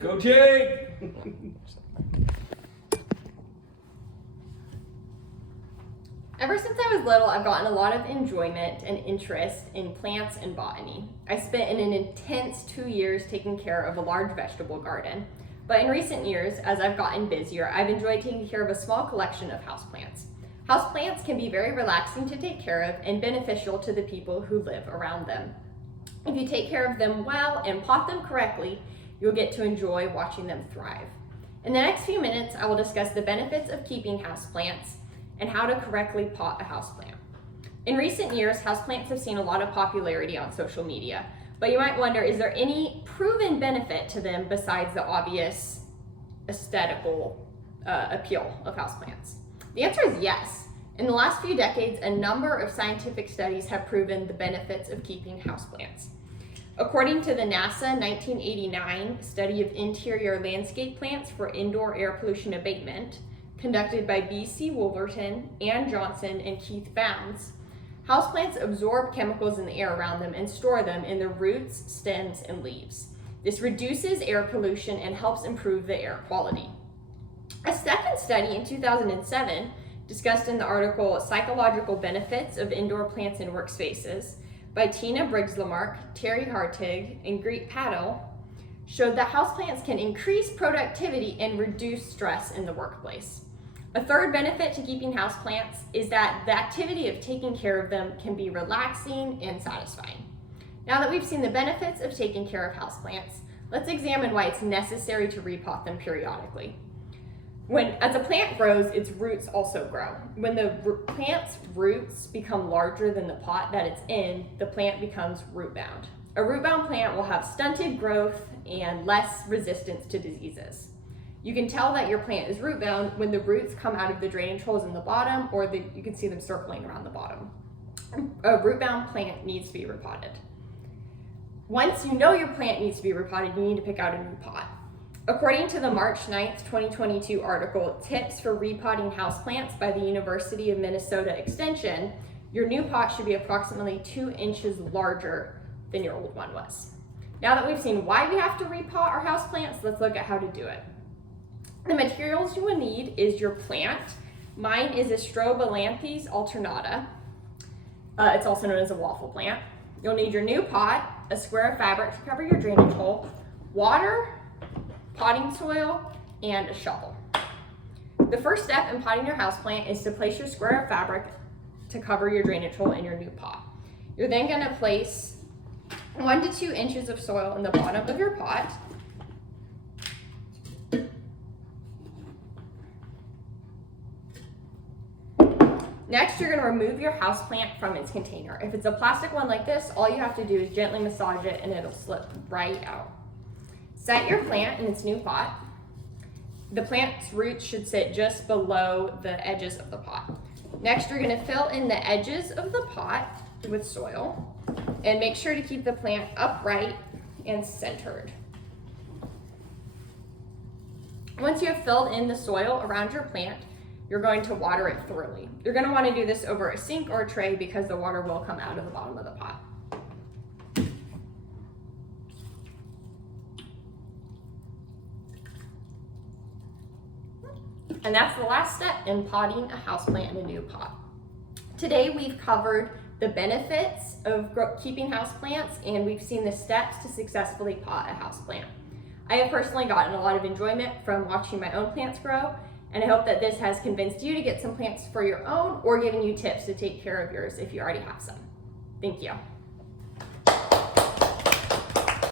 Go Jade! Ever since I was little, I've gotten a lot of enjoyment and interest in plants and botany. I spent an intense 2 years taking care of a large vegetable garden. But in recent years, as I've gotten busier, I've enjoyed taking care of a small collection of houseplants. Houseplants can be very relaxing to take care of and beneficial to the people who live around them. If you take care of them well and pot them correctly, you'll get to enjoy watching them thrive. In the next few minutes, I will discuss the benefits of keeping houseplants and how to correctly pot a houseplant. In recent years, houseplants have seen a lot of popularity on social media, but you might wonder, is there any proven benefit to them besides the obvious aesthetical appeal of houseplants? The answer is yes. In the last few decades, a number of scientific studies have proven the benefits of keeping houseplants. According to the NASA 1989 study of interior landscape plants for indoor air pollution abatement, conducted by B.C. Wolverton, Ann Johnson, and Keith Bounds, houseplants absorb chemicals in the air around them and store them in their roots, stems, and leaves. This reduces air pollution and helps improve the air quality. A second study in 2007, discussed in the article Psychological Benefits of Indoor Plants in Workspaces by Tina Briggs-Lamarck, Terry Hartig, and Greet Patel, showed that houseplants can increase productivity and reduce stress in the workplace. A third benefit to keeping houseplants is that the activity of taking care of them can be relaxing and satisfying. Now that we've seen the benefits of taking care of houseplants, let's examine why it's necessary to repot them periodically. As a plant grows, its roots also grow. When the plant's roots become larger than the pot that it's in, the plant becomes root-bound. A root-bound plant will have stunted growth and less resistance to diseases. You can tell that your plant is root-bound when the roots come out of the drainage holes in the bottom, or you can see them circling around the bottom. A root-bound plant needs to be repotted. Once you know your plant needs to be repotted, you need to pick out a new pot. According to the March 9th, 2022 article, Tips for Repotting Houseplants by the University of Minnesota Extension, your new pot should be approximately 2 inches larger than your old one was. Now that we've seen why we have to repot our houseplants, let's look at how to do it. The materials you will need is your plant. Mine is a Strobilanthes alternata. It's also known as a waffle plant. You'll need your new pot, a square of fabric to cover your drainage hole, water, potting soil, and a shovel. The first step in potting your houseplant is to place your square of fabric to cover your drainage hole in your new pot. You're then going to place 1 to 2 inches of soil in the bottom of your pot. Next, you're going to remove your houseplant from its container. If it's a plastic one like this, all you have to do is gently massage it and it'll slip right out. Set your plant in its new pot. The plant's roots should sit just below the edges of the pot. Next, you're going to fill in the edges of the pot with soil and make sure to keep the plant upright and centered. Once you have filled in the soil around your plant, you're going to water it thoroughly. You're going to want to do this over a sink or a tray because the water will come out of the bottom of the pot. And that's the last step in potting a houseplant in a new pot. Today we've covered the benefits of keeping houseplants, and we've seen the steps to successfully pot a houseplant. I have personally gotten a lot of enjoyment from watching my own plants grow, and I hope that this has convinced you to get some plants for your own or given you tips to take care of yours if you already have some. Thank you.